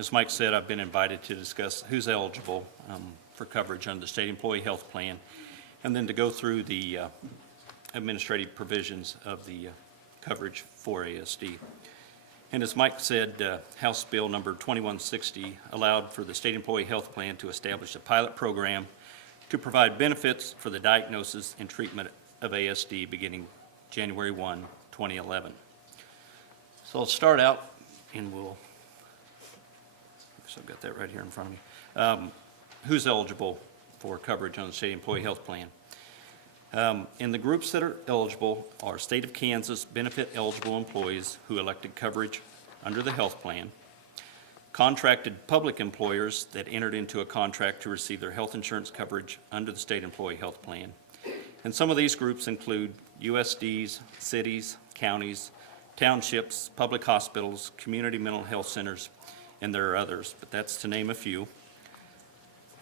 as Mike said, I've been invited to discuss who's eligible for coverage under the State Employee Health Plan, and then to go through the administrative provisions of the coverage for ASD. And as Mike said, House Bill number 2160 allowed for the State Employee Health Plan to establish a pilot program to provide benefits for the diagnosis and treatment of ASD beginning January 1, 2011. So I'll start out, and I've got that right here in front of me. Who's eligible for coverage on the State Employee Health Plan? And the groups that are eligible are State of Kansas benefit eligible employees who elected coverage under the health plan, contracted public employers that entered into a contract to receive their health insurance coverage under the State Employee Health Plan. And some of these groups include USDs, cities, counties, townships, public hospitals, community mental health centers, and there are others, but that's to name a few.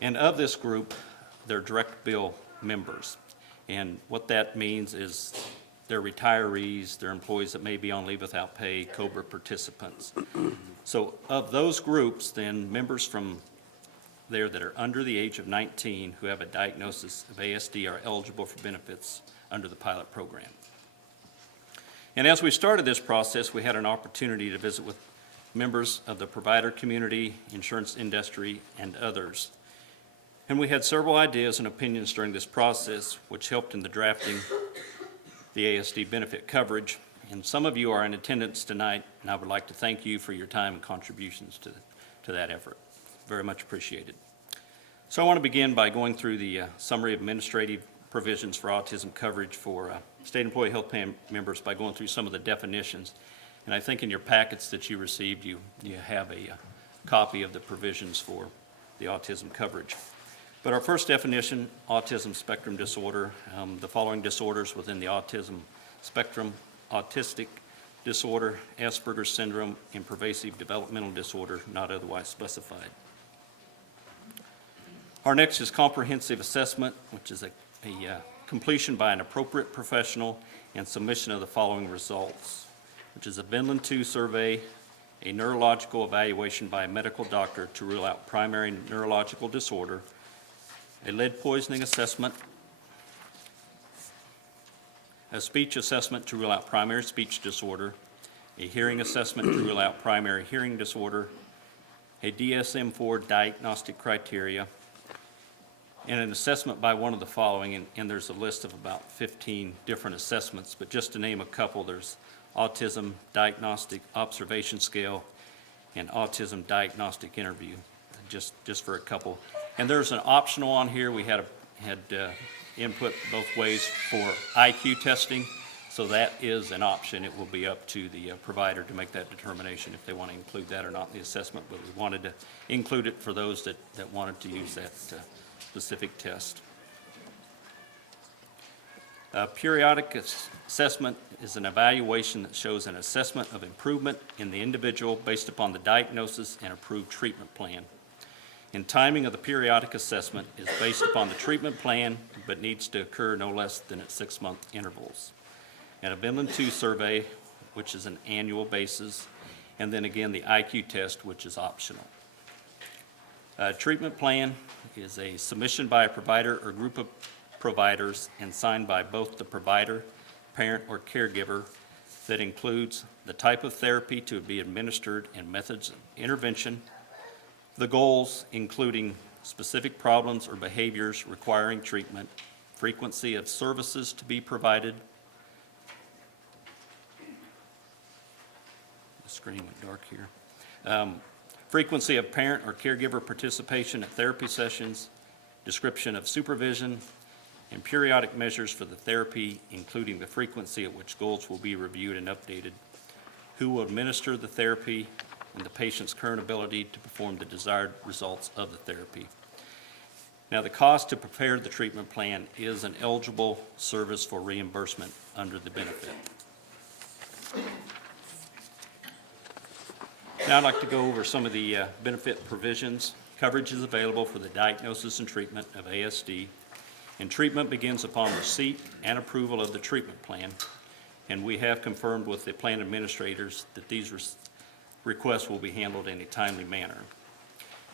And of this group, they're direct bill members. And what that means is they're retirees, they're employees that may be on leave without pay, COBRA participants. So of those groups, then members from there that are under the age of 19 who have a diagnosis of ASD are eligible for benefits under the pilot program. And as we started this process, we had an opportunity to visit with members of the provider community, insurance industry, and others. And we had several ideas and opinions during this process, which helped in the drafting the ASD benefit coverage. And some of you are in attendance tonight, and I would like to thank you for your time and contributions to that effort. Very much appreciated. So I want to begin by going through the summary of administrative provisions for autism coverage for State Employee Health Plan members by going through some of the definitions. And I think in your packets that you received, you have a copy of the provisions for the autism coverage. But our first definition, autism spectrum disorder, the following disorders within the autism spectrum: autistic disorder, Asperger's syndrome, and pervasive developmental disorder not otherwise specified. Our next is comprehensive assessment, which is a completion by an appropriate professional and submission of the following results, which is a Vinland 2 survey, a neurological evaluation by a medical doctor to rule out primary neurological disorder, a lead poisoning assessment, a speech assessment to rule out primary speech disorder, a hearing assessment to rule out primary hearing disorder, a DSM-4 diagnostic criteria, and an assessment by one of the following, and there's a list of about 15 different assessments, but just to name a couple, there's Autism Diagnostic Observation Scale and Autism Diagnostic Interview, just for a couple. And there's an optional on here. We had input both ways for IQ testing, so that is an option. It will be up to the provider to make that determination if they want to include that or not in the assessment, but we wanted to include it for those that wanted to use that specific test. Periodic assessment is an evaluation that shows an assessment of improvement in the individual based upon the diagnosis and approved treatment plan. And timing of the periodic assessment is based upon the treatment plan, but needs to occur no less than at 6-month intervals. And a Vinland 2 survey, which is an annual basis, and then again the IQ test, which is optional. Treatment plan is a submission by a provider or group of providers and signed by both the provider, parent, or caregiver that includes the type of therapy to be administered and methods of intervention, the goals including specific problems or behaviors requiring treatment, frequency of services to be provided. The screen went dark here. Frequency of parent or caregiver participation at therapy sessions, description of supervision, and periodic measures for the therapy, including the frequency at which goals will be reviewed and updated, who will administer the therapy, and the patient's current ability to perform the desired results of the therapy. Now, the cost to prepare the treatment plan is an eligible service for reimbursement under the benefit. Now I'd like to go over some of the benefit provisions. Coverage is available for the diagnosis and treatment of ASD, and treatment begins upon receipt and approval of the treatment plan. And we have confirmed with the plan administrators that these requests will be handled in a timely manner.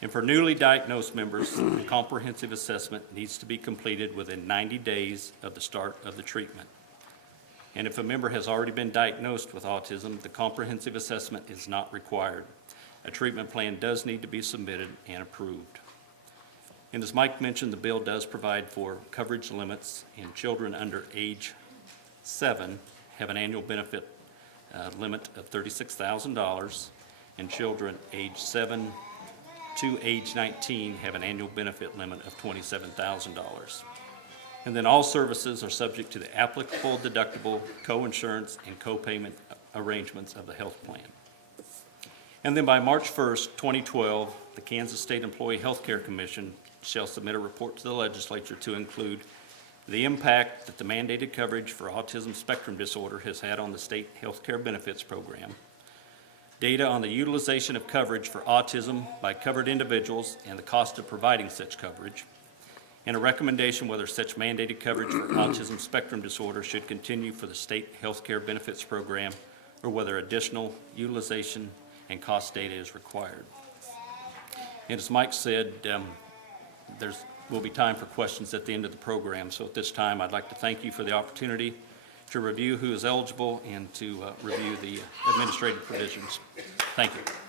And for newly diagnosed members, a comprehensive assessment needs to be completed within 90 days of the start of the treatment. And if a member has already been diagnosed with autism, the comprehensive assessment is not required. A treatment plan does need to be submitted and approved. And as Mike mentioned, the bill does provide for coverage limits, and children under age 7 have an annual benefit limit of $36,000, and children age 7 to age 19 have an annual benefit limit of $27,000. And then all services are subject to the applicable deductible, co-insurance, and co-payment arrangements of the health plan. And then by March 1st, 2012, the Kansas State Employee Health Care Commission shall submit a report to the legislature to include the impact that the mandated coverage for autism spectrum disorder has had on the state health care benefits program, data on the utilization of coverage for autism by covered individuals and the cost of providing such coverage, and a recommendation whether such mandated coverage for autism spectrum disorder should continue for the state health care benefits program, or whether additional utilization and cost data is required. And as Mike said, there will be time for questions at the end of the program. So at this time, I'd like to thank you for the opportunity to review who is eligible and to review the administrative provisions. Thank you.